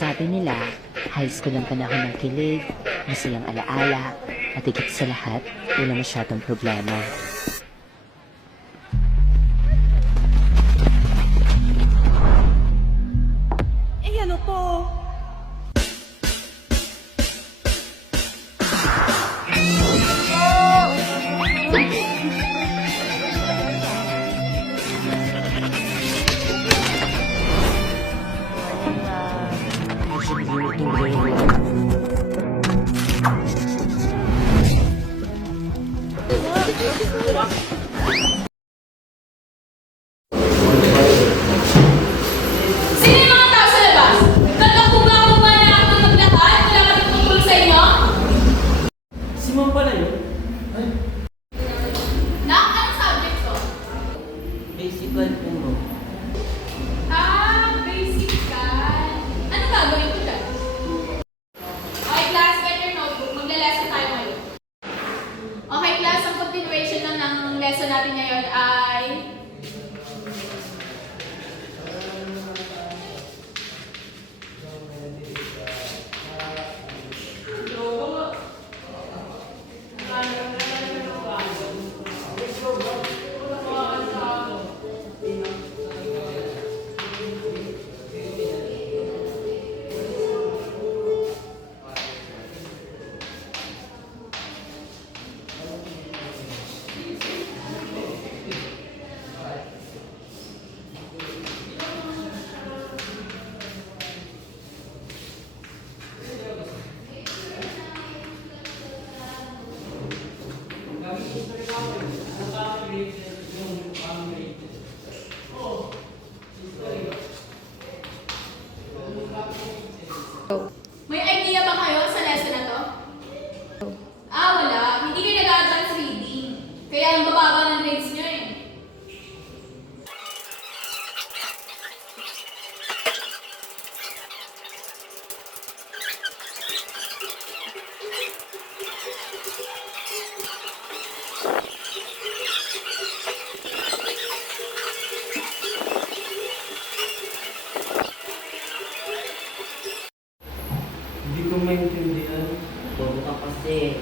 Sabi nila, high school ang panahon ng kilig, masayang alaala, at higit sa lahat, wala masyadong problema. Ano po? Sino yung mga tao sa labas? Nagkakuba-kuba na ako ng maglakad? Wala ka nagtutulong sa inyo? Si Ma'am pala yun? Nak, anong subject to? Basic life po, Ma'am. Basic ka. Ano gagawin ko dyan? Okay, class, get your notebook. Magla-lesson tayo ngayon. Okay, class, ang continuation lang ng lesson natin ngayon ay... May idea ba kayo sa lesson na to? Wala. Hindi kayo nag-advance reading. Kaya ang bababa ng grades nyo eh. Hindi ko maintindihan. Bobo ka kasi.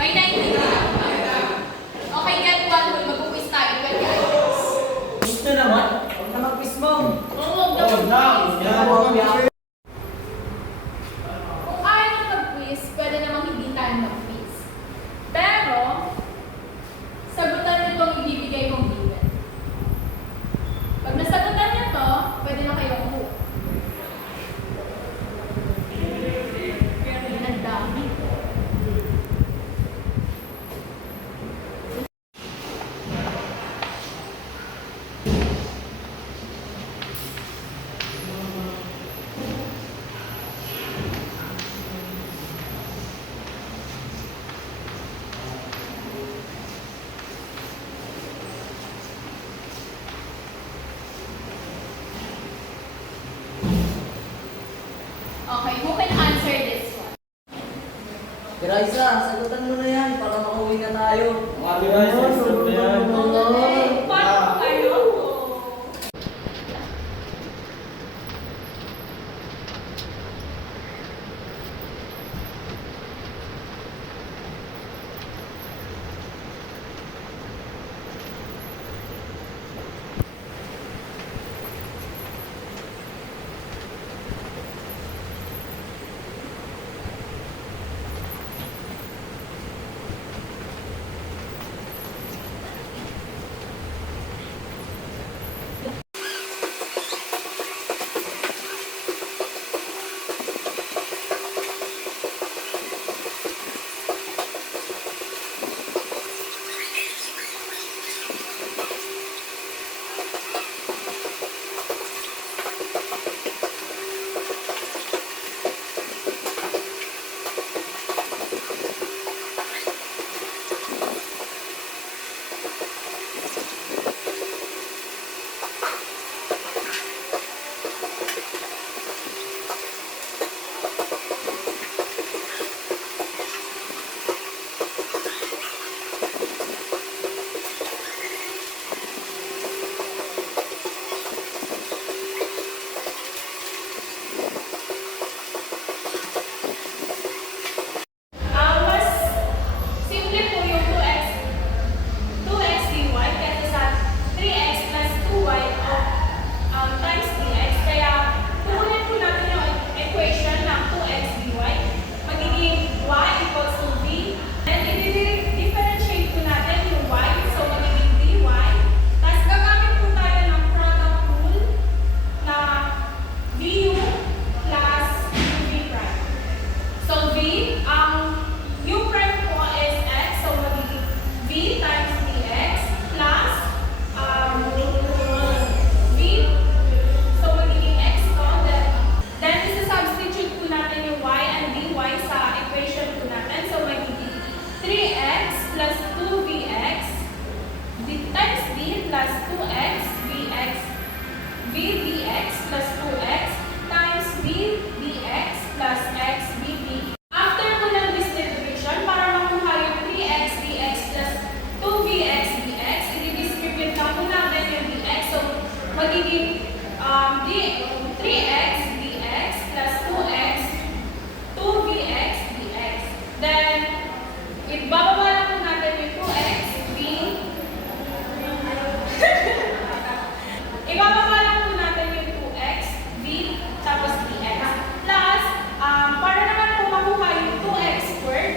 May 90 ka. Okay, get one rule. Mag-quiz tayo. 20 items. Gusto naman? Huwag na mag-quiz, Ma'am. Oo, huwag daw. Kung ayaw nyo mag-quiz, pwede namang hindi tayo mag-quiz. Pero, sagutan nyo itong ibibigay kong given. Pag nasagutan nyo to, pwede na kayong umuwi. Ang dami. Okay, who can answer this one? Raisa, sagutan mo na yan para makauwi na tayo. Paano kayo? Ibababa lang po natin yung 2x, b. Ibababa lang po natin yung 2x, b, tapos dx. Plus, para naman po makuha yung 2x squared,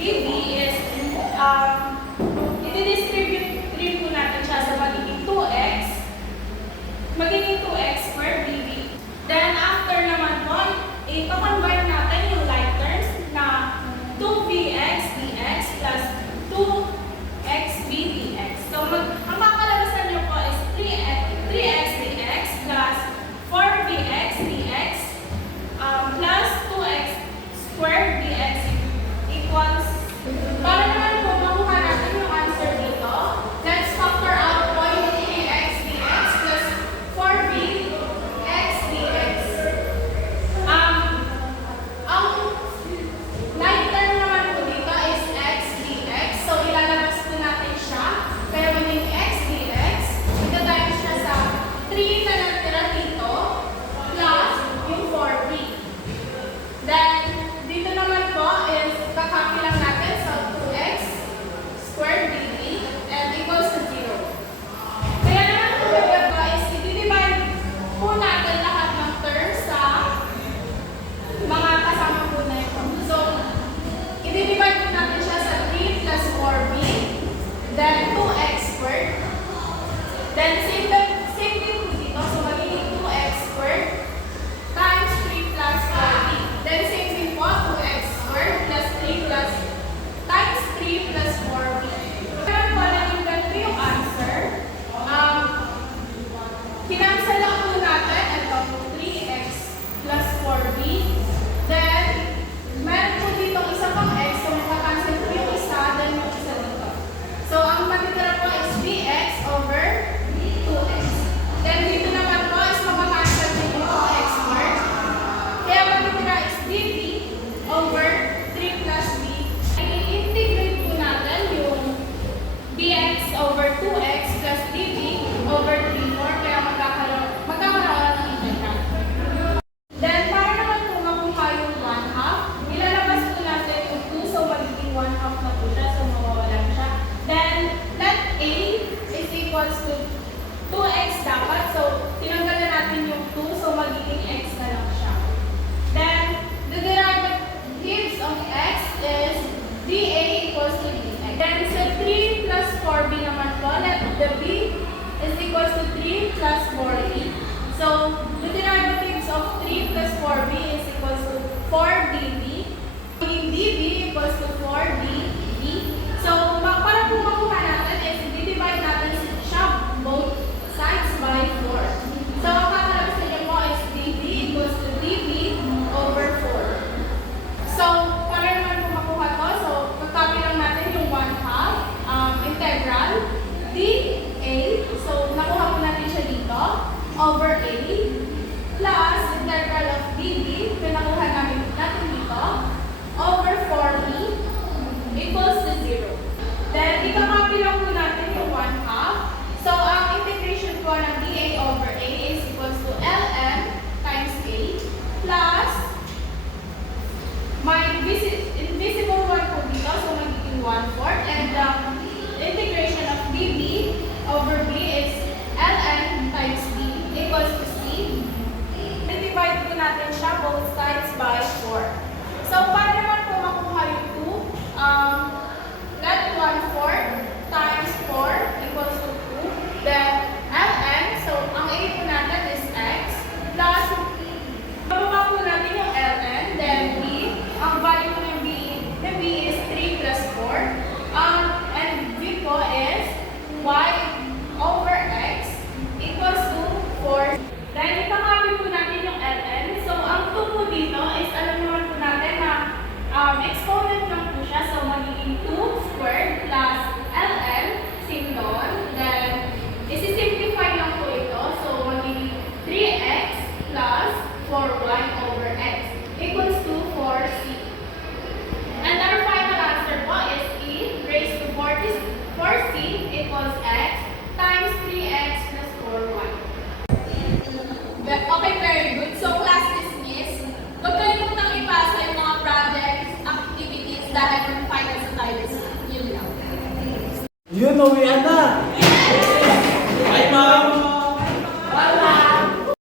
db is, i-distribute rin po natin siya sa magiging 2x squared db. Then, after naman po, i-combine natin yung like terms na 2bx dx plus 2xb dx. So, ang kakalabasan niyo po is 3x dx plus 4bx dx plus 2x squared dx equals, para naman po makuha natin yung answer dito, let's factor out po yung 3x dx plus 4bx dx. Ang like term naman po dito is x dx. So, ilalabas po natin siya. Kaya maging x dx, ita-times siya sa 3 na natira dito plus yung 4b. Then, dito naman po is kakopy lang natin sa 2x squared db and equals to 0. Kaya naman po gagawin is i-divide po natin lahat ng terms sa mga kasama po na ito. So, i-divide po natin siya sa 3 plus 4b, then 2x squared, then same thing po dito, so magiging 2x squared times 3 plus 4b. Then same thing po, 2x squared plus 3 plus times 3 plus 4b. Kaya po naging ganito yung answer. Kinansel lang po natin ito, 3x plus 4b. Then, meron po dito isa pang x, so makakancel po yung isa, then yung isa dito. So, ang matitira po is bx over 2x. Then, dito naman po is makakancel din yung 2x squared. Kaya matitira is db over 3 plus b. I-integrate po natin yung bx over 2x plus db over 3, 4, kaya magkakaroon ng integral. Then, para naman po makuha yung 1/2, ilalabas po natin yung 2, so magiging 1/2 na po siya, so mawawalan siya. Then, let a is equals to 2x dapat, so tinanggalan natin yung 2, so magiging x na lang siya. Then, the derivatives of x is dA equals to dx. Then, sa 3 plus 4b naman po, let the b is equals to 3 plus 4b. So, the derivatives of 3 plus 4b is equals to 4db. Magiging db equals to 4db. So, para po makuha natin is i-divide natin siya both sides by 4. So, ang kakalabas niyo po is db equals to db over 4. So, para naman po makuha to, so, kakopy lang natin yung 1/2 integral dA. So, nakuha po natin siya dito over a plus integral of db, pinakuha natin dito over 4b pauwian na.